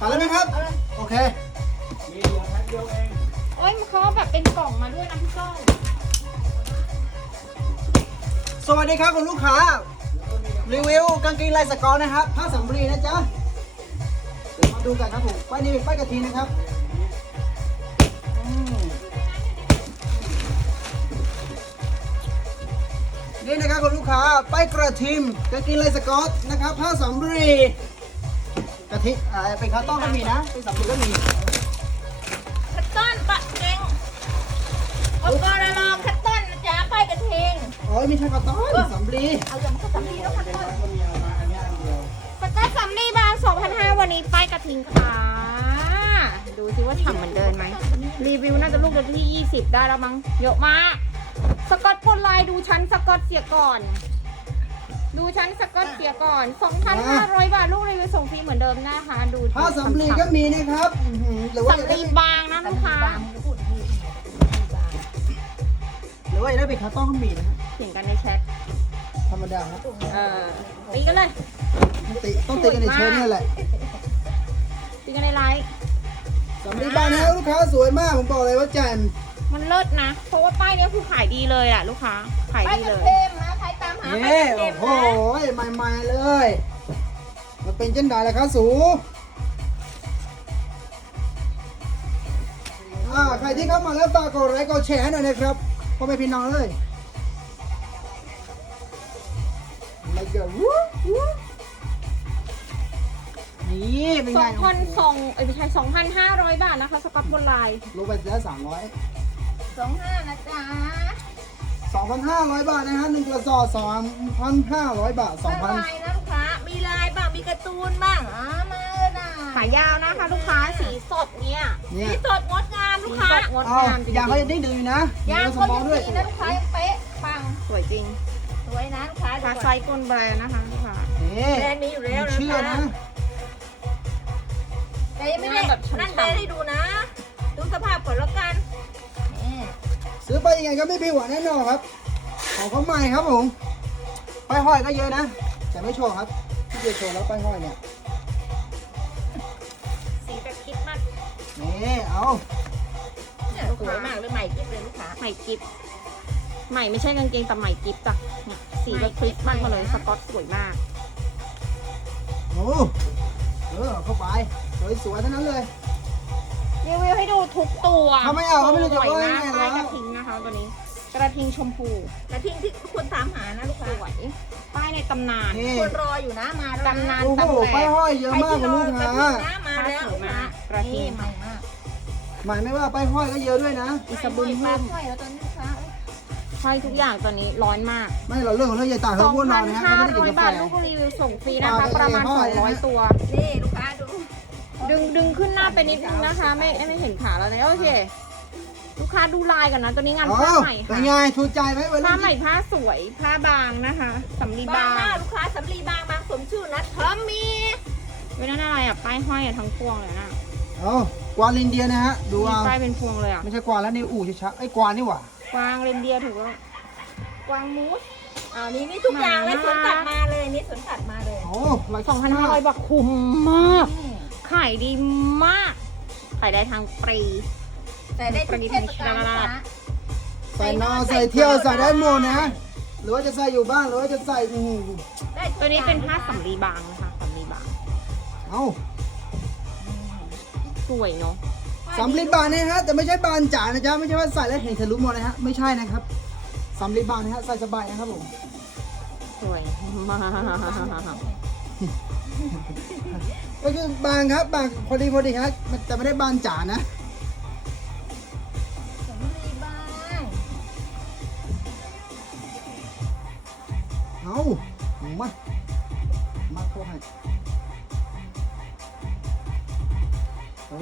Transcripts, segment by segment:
ตัดแล้วไหมครับเอาเลยโอเค มีเหลือแพ็คเดียวเอง โอ้ยเขาแบบเป็นกล่องมาด้วยนะพี่ก้องสวัสดีครับคุณลูกค้า รีวิวกางเกงลายสกอร์นะครับ ผ้าสำลีนะจ๊ะ เดี๋ยวมาดูกันครับผมป้ายนี้เป็นป้ายกะทินะครับอืมนี่นะครับคุณลูกค้า ป้ายกระทิมกางเกงลายสกอตนะครับ ผ้าสำลี กะทิอ่าเป็นข้าวต้มก็มีนะเป็นสำลีก็มีคัตตอนปะเก่งโอ้กอระลอคัตตอนนะจ๊ะไปกระเทงโอ้ยไม่ใช่ข้าวต้มสำลีเอาอย่างมันก็สำลีแล้วคัตตอนก็มีเอามาอันนี้อันเดียวสกัดสำลีบาง2,500วันนี้ป้ายกระทิงค่ะดูสิว่าฉ่ำเหมือนเดิมไหมรีวิวน่าจะลูกเดือนที่ 20 ได้แล้วมั้งเยอะมาก สกอตปนลายดูชั้นสกอตเสียก่อน ดูชั้นสกอตเสียก่อน 2,500 บาท ลูกรีวิวส่งฟรีเหมือนเดิมนะคะ ดูผ้าสำลีก็มีนะครับอื้อหือหรือว่าจะสำได้ลีบางนะลูกค้าบางมันพูดนี่บางหรือว่าจะได้เป็นข้าวต้มก็มีนะฮะเถียงกันในแชท ธรรมดาครับเออตีกันเลย ต้องติต้องติกันในเชนนี่แหละตีกันในไลฟ์ สำลีบานนะลูกค้าสวยมากผมบอกเลยว่าแจ่มมันเลิศนะ เพราะว่าป้ายเนี้ยคือขายดีเลยอะลูกค้า ขายไปดีกเลระย เทงนะใครตามหาไปเย้กระเทโอ้งโหนะใหม่ๆเลย มันเป็นเช่นใดล่ะครับสูอ่าใครที่เข้ามาแล้วฝากกดไลค์กดแชร์ให้หน่อยนะครับพ่อแม่พี่น้องเลยแล้วก็วู้วู้นี่เป็นสไงองพันสองเอ้ยไม่ใช่สองพันห้าร้อยบาทนะคะ สกอตบนลายลงไปแล้วสามร้อยสองห้านะจ๊ะ 2,500 บาทนะฮะหนึ่งกระสอบ2,500 บาท 2,000 ลายนะลูกค้า มีลายบ้าง มีการ์ตูนบ้างอ่ามาเลยนะขายาวนะคะ ลูกค้าสีสดเนี่ยเนี่สียสดงดงามลูสีกค้าสดงดเอางามจริงยางเขายังได้ดึงอยู่นะยางมีก็สมอยังด้วยดีนะลูกค้ายังเป๊ะปัง สวยจริงสวยนะลูกค้าคาไซส์กลแบรนด์นะคะลูกค้า นี่แบรนด์มีอยู่แล้วนะเชื่อนะ แต่ยังไม่ได้นั่นแบรนด์ให้ดูนะ ดูสภาพก่อนแล้วกันนี่ ซื้อไปยังไงก็ไม่ผิดหวังแน่นอนครับ ของเขาใหม่ครับผมป้ายห้อยก็เยอะนะ แต่ไม่โชว์ครับที่จะโชว์แล้วป้ายห้อยเนี่ยสีแบบคริดมากนี่เอาเนี่ยสวยมากเลยใหม่กิ๊บเลยลูกค้าใหม่กิฟใหม่ไม่ใช่กางเกงแต่ใหม่กิฟจ้ะเนี่ยสีแบบคริสต์มาสมาเลยสกอตสวยมากโอ้เออเข้าไปสวยๆทั้งนั้นเลย รีวิวให้ดูทุกตัวเขาไม่เอาเขาไม่รู้จะสวยว่านะยังไงป้ายแล้วกระทิงนะคะตัวนี้ กระทิงชมพูกระทิงที่ทุกคนตามหานะลูกสค้าวยป้ายในตำนาน นี่คนรออยู่นะมาแล้วตำนานโอ้โหป้ายห้อยเยอะใครมากที่คุรณอลูกกระค้าทิงนะมาแล้วลูกค้ากระทิงนี่ใหม่มากหมายไม่ว่าป้ายห้อยก็เยอะด้วยนะ อิสบุนปลาหุ้มห้อยแล้วตอนนี้ลูกค้าห้อยทุกอย่างตอนนี้ร้อนมาก ไม่เราเรื่องของเรื่องยายตาเขาพูดนอนนะฮะเขาไม่ได้กินกา2,500แฟบาทลูกรีวิวส่งฟรีนะคะปปลาระมาณห้อยนะ200 ตัว นี่ลูกค้า ดูดึงดึงขึ้นหน้าไปนิดนึงนะคะ ไม่ไม่เห็นขาแล้วนะโอเค ลูกค้าดูลายกันนะตัวนี้งานอ๋อผ้าใหม่เป็ค่ะนไงถูกใจไหมเวลาผ้าใหม่ผ้าสวยผ้าบางนะคะสำลีบาบางงมากลูกค้าสำลีบางบางสมชื่อนะทอมมี่เว้ยนั่นอะไรอะป้ายห้อยอะทั้งพวงเลยนะเอากวางลินเดียนะฮะ ดูมีเอาป้ายเป็นพวงเลยอะไม่ใช่กวางแล้วนี่อู่ชัดๆไอ้ยกวางนี่หว่ากวางเรนเดียร์ถูกแล้วกวางมูส อ่านี่นี่ทุกอย่างเลยหนาสวนสัตว์มาเลยนี่สวนสัตว์มาเลย โอ้ลายสองพันห้าร้อยบาทคุ้มมาก ขายดีมาก ขายได้ทางฟรีแต่ได้ทุกเทศกาลลูกค้าใส่นอใส่เที่ยวใส่ได้หมดนะ หรือว่าจะใส่อยู่บ้านหรือว่าจะใส่อือได้ทุกตัวนี้เป็นผ้าอย่งสำลีบางนะคะสำลีบาง เอาสวยเนาะ สำลีบานนะฮะแต่ไม่ใช่บานจ๋านะจ๊ะไม่ใช่ว่าใส่แล้วเห็นทะลุหมดนะฮะไม่ใช่นะครับสำลีบานนะฮะใส่สบายนะครับผม สวยมาก ก็คือบางครับบางพอดีพอดีครับมันแต่ไม่ได้บานจ๋านะสำลีบางเอามามาเข้าให้โอ้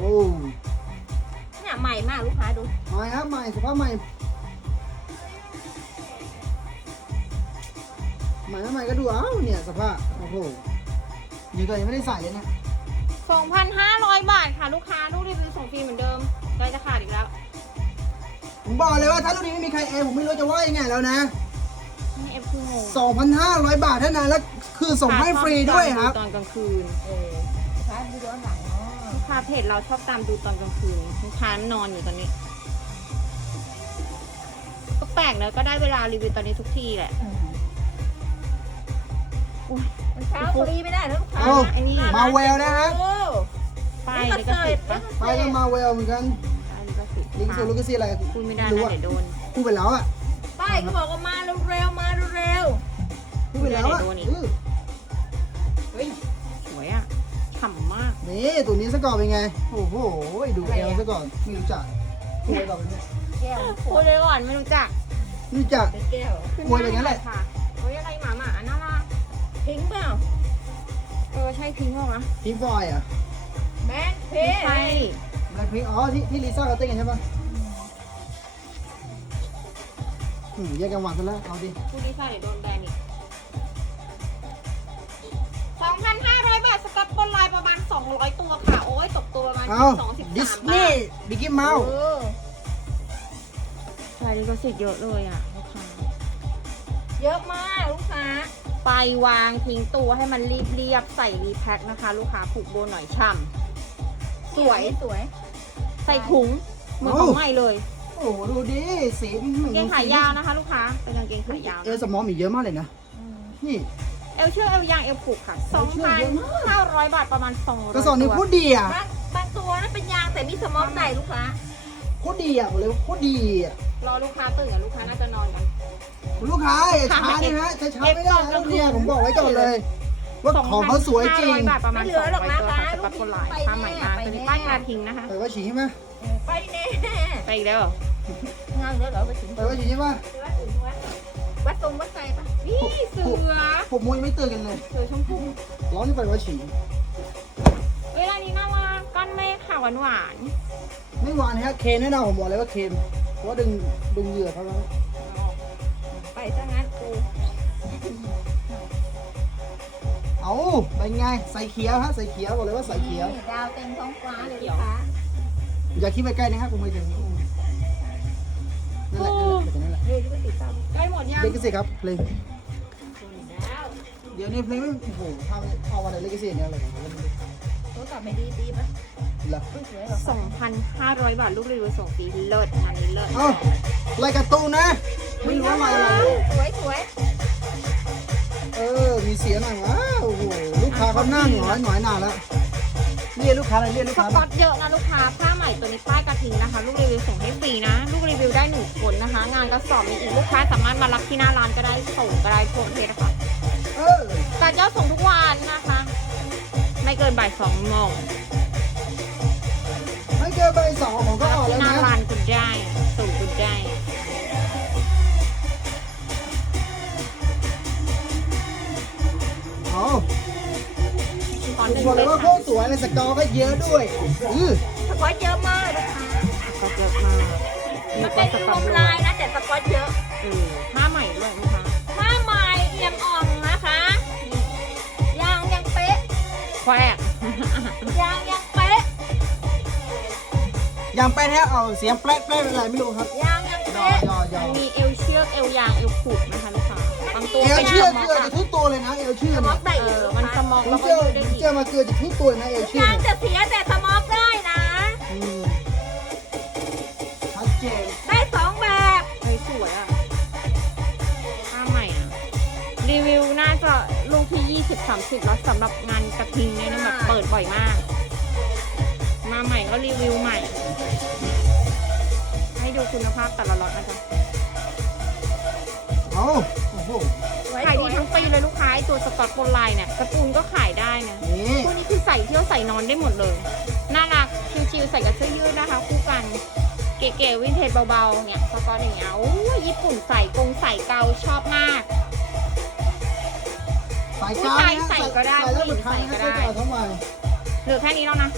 เนี่ยใหม่มากลูกค้าดูใหม่ครับใหม่สภาพใหม่ใหม่ใหม่ก็ดูเอ้าเนี่ยสภาพโอ้โห นี่ก็ยังไม่ได้ใส่เลยนะ2,500 บาทค่ะลูกค้าลูกรีวิวส่งฟรีเหมือนเดิมใกล้จะขาดอีกแล้ว ผมบอกเลยว่าถ้ารุ่นนี้ไม่มีใครเอผมไม่รู้จะว่ายังไงแล้วนะ นี่เอฟคืองง2,500 บาทเท่านั้นแล้วคือส่งให้ฟรีด้วยครับ ตอนกลางคืนเออลูกค้าดูย้อนหลังเนาะลูกค้าเพจเราชอบตามดูตอนกลางคืนลูกค้านอนอยู่ตอนนี้ ก็แปลกเนอะก็ได้เวลารีวิวตอนนี้ทุกที่แหละอุ๊ย เช้าฟรีไม่ได้นะลูกค้าเอ้าไอ้นี่มาแววนะฮะ โอ้ป้ายลิขสิทธิ์ปะไปก็มาแววเหมือนกัน ป้ายลิขสิทธิ์ลิงก์สูลูกซี่อะไรพูดไม่ได้รู้นะอะเดี๋ยวโดนพูดไปแล้วอะป้ายก็บอกว่ามาเร็วๆมาเร็วพูดไปแล้วอะเดี๋ยวโดนอีกอื้อเฮ้ยสวยอะฉ่ำมาก นี่ตัวนี้ซะก่อนเป็นไง โอ้โหดูเอลซะก่อนไม่รู้จักคุยต่อไปเนี่ยๆแก้วพูดเลยก่อนไม่รู้จักไม่รู้จักเป็นแก้วขึ้มวยอย่างนั้นแหละค่ะเฮ้ยอะไรหมาหมาน่ารัก ช่พิงค์หรอนะพิงฟอยอะแมนเพไม่ใช่แบล็คพิงอ๋อที่ที่ลิซ่าเขาเต้นกันใช่ปะอืมแยกกันหวานซะแล้วเอาดิพูดลิซ่าเดี๋ยวโดนแบนอีก2,500 บาทสกัดบนไลน์ประมาณ 200 ตัวค่ะ โอ้ยตกตัวประมาณเอา12 13ดิสบานีทย์ดิกกี้เมาส์เออใช่ลิขสิทธิ์เยอะเลยอะลูกค้าเยอะมากลูกค้า ไปวางทิ้งตัวให้มันรีบเรียบๆใส่รีแพ็คนะคะ ลูกค้าผูกโบหน่อยช่ำสวยสวย ใส่ถุงเหมือนของใหม่เลยโอ้โหดูดิสีกางเกงขายาวนะคะ ลูกค้าเป็นกางเกงขายาวเอลนะสมอลมีเยอะมากเลยนะนี่เอลเชือกเอลยางเอลผูกค่ะเอลเชือกเยอะมาก2,500บาทประมาณ200กระสอบนี้ตัวโคตรดีอะบางบางตัวนั้นเป็นยางแต่มีสมองใส่ลูกค้าโคตรดีอะบอกเลยว่าโคตรดีอะรอลูกค้าตื่นกับลูกค้าน่าจะนอนกัน คุณลูกค้าอย่าช้านะฮะช้าช้าไม่ได้นะเนี่ยผมบอกไว้ก่อนเลย ว่าของเขาสวยจริง2,500บาทประมาณไม่เหลือหรอก200นะตัวคะค่ะสปัดคนลายไปผ้าใหม่มาไปตัวนี้แน่ป้ายกระทิงนะคะไปว่าฉีใช่ไหมไปแน่ไปอีกแล้วเหรองานเยอะเหรอไปถึงไปว่าฉีใช่ไหมวัดอื่นวัดวัดตรงวัดใจปะนี่เสือผมมวยไม่ตื่นกันเลยเสือชมพูร้อนนี่ไปว่าฉีเอ้ยอันนี้น่ารักก้อนเมฆค่ะหวานหวานไม่หวานฮะเคนแน่นอนผมบอกเลยว่าเคนเพราะว่าดึงดึงเหยื่อเขาแล้ เอาเป็นไงใส่เขียวฮะใส่เขียวบอกเลยว่าใส่เขียวนี่ดาวเต็มท้องฟ้าเลยลูกค้าอย่าคิดไปใกล้นะครับผมไม่ถึงนั่นแหละนั่นแหละนั่นแหละเฮ้ยดูก็ติดตามๆใกล้หมดยังเลกซี่ครับเพลงดาวเดี๋ยวนี้เพลงไม่โอ้โหทำเอาอะไรเลกซี่เนี่ยอะไรของเขาไม่รู้โทรศัพท์ไม่ดีดีปะเหรอสวยเหรอ2,500 บาท ลูกรีวิวส่งฟรีเลิศงานนี้เลิศเอ้าลายการ์ตูนนะไม่รู้ว่าลายอะไรสวยสวย เออมีเสียงหน่อยว้าวโอ้โหลูกค้าเขานั่งหงอยหงอยนานแล้วเรียกลูกค้าอะไรเรียกลูกสค้าปอตเยอะนะลูกค้าผ้าใหม่ตัวนี้ป้ายกระทิงนะคะ ลูกรีวิวส่งให้ฟรีนะ ลูกรีวิวได้หนึ่งคนนะคะ งานกระสอบมีอีกลูกค้าสามารถมารับที่หน้าร้านก็ได้ส่งก็ได้ทั่วประเทศนะคะเออจัดยอดส่งทุกวันนะคะ ไม่เกินบ่ายสองโมงไม่เจอใบสองของก็ออกที่แล้วหน้านะร้านคุณได้ส่งคุณได้ เอตอนนึ่งบอกเลยว่าโคตรสวยเลยสกอร์ก็เยอะด้วยอือสกอตเยอะมากลูกค้าก็เยอะมากมันเป็นรวมลายนะแต่สกอตเยอะเออผ้าใหม่ด้วยนะคะผ้าใหม่เอียมอ่องนะคะยางยังเป๊ะแควกยางยังเป๊ะยังไปแท้เอาเสียงแป๊ะแป๊ะอะไรไม่รู้ครับยางยังเป๊ะมันมีเอวเชือกเอวยางเอวผูกนะคะลูกค้า บางตัวเอลเป็นเชื่อสมเกลืออะจะทุกตัวเลยนะเอลเชื่อสมอเนี่ยกได้เออีกอลูกมันสค้ามองผแล้มวก็เจอยืดได้ผมอีกเจอมาเกลือจะทุกตัวนะเอลเชื่อยางจะเสียแต่สมอกได้นะ อืมชัดเจนได้สองแบบ เฮ้ยสวยอะผ้าใหม่อะ รีวิวน่าจะลูกที่ 20 30 แล้วสำหรับงานกระทิงเนี่ยนะแบบเปิดบ่อยมาก มาใหม่ก็รีวิวใหม่ ให้ดูคุณภาพแต่ละล็อตนะจ๊ะเอา โอ้โหสวยขายสดีวยทั้งปีเลยลูกค้าไอ้ตัวสกอตบนไลน์เนี่ยการะปูนก็ขายได้นะนี่พวกนี้คือใส่เที่ยวใส่นอนได้หมดเลย น่ารักชิวๆใส่กับเสื้อยืดนะคะ คู่กัน เก๋ๆวินเทจเบาๆเนี่ยสกอตอย่างเงี้ยโอ้ยญี่ปุ่นใส่กงใส่เกาชอบมากสายกลางผู้ชายนะใส่ก็ได้ใส่แล้วเหมือนคันผู้หญิงใส่ก็นะได้ใส่ทั้งวันเหลือแค่นี้แล้วนะ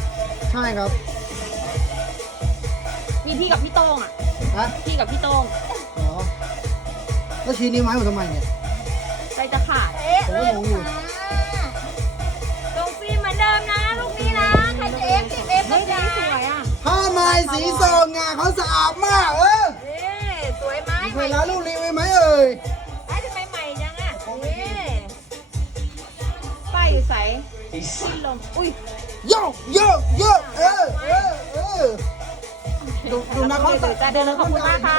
ใช่ครับ มีพี่กับพี่โต้งอะฮะพี่กับพี่โต้งอ๋อ แล้วชี้นิ้วไม้ผมทำไมเนี่ย ใจจะขาดเป๊ะเลยลูกค้าตรงฟิล์มเหมือนเดิมนะลูกนี้นะ ใครจะเอฟติดเอฟเฮ้ก็ยได้สวยอะผ้าไหมสีซองงาเขาสะอาดมากเออเอ๊สวยไหมมีใครร้านลูกรีวิวไหมเอ่ยไอ้ทำไมใหม่จังอะเอ๊ใส่อยู่ใสสิ้นลม อุ้ยโยกโยกโยกเออเออเออดูดูนะเดี๋ยวจะเดินเลยขอบคุณมากค่ะ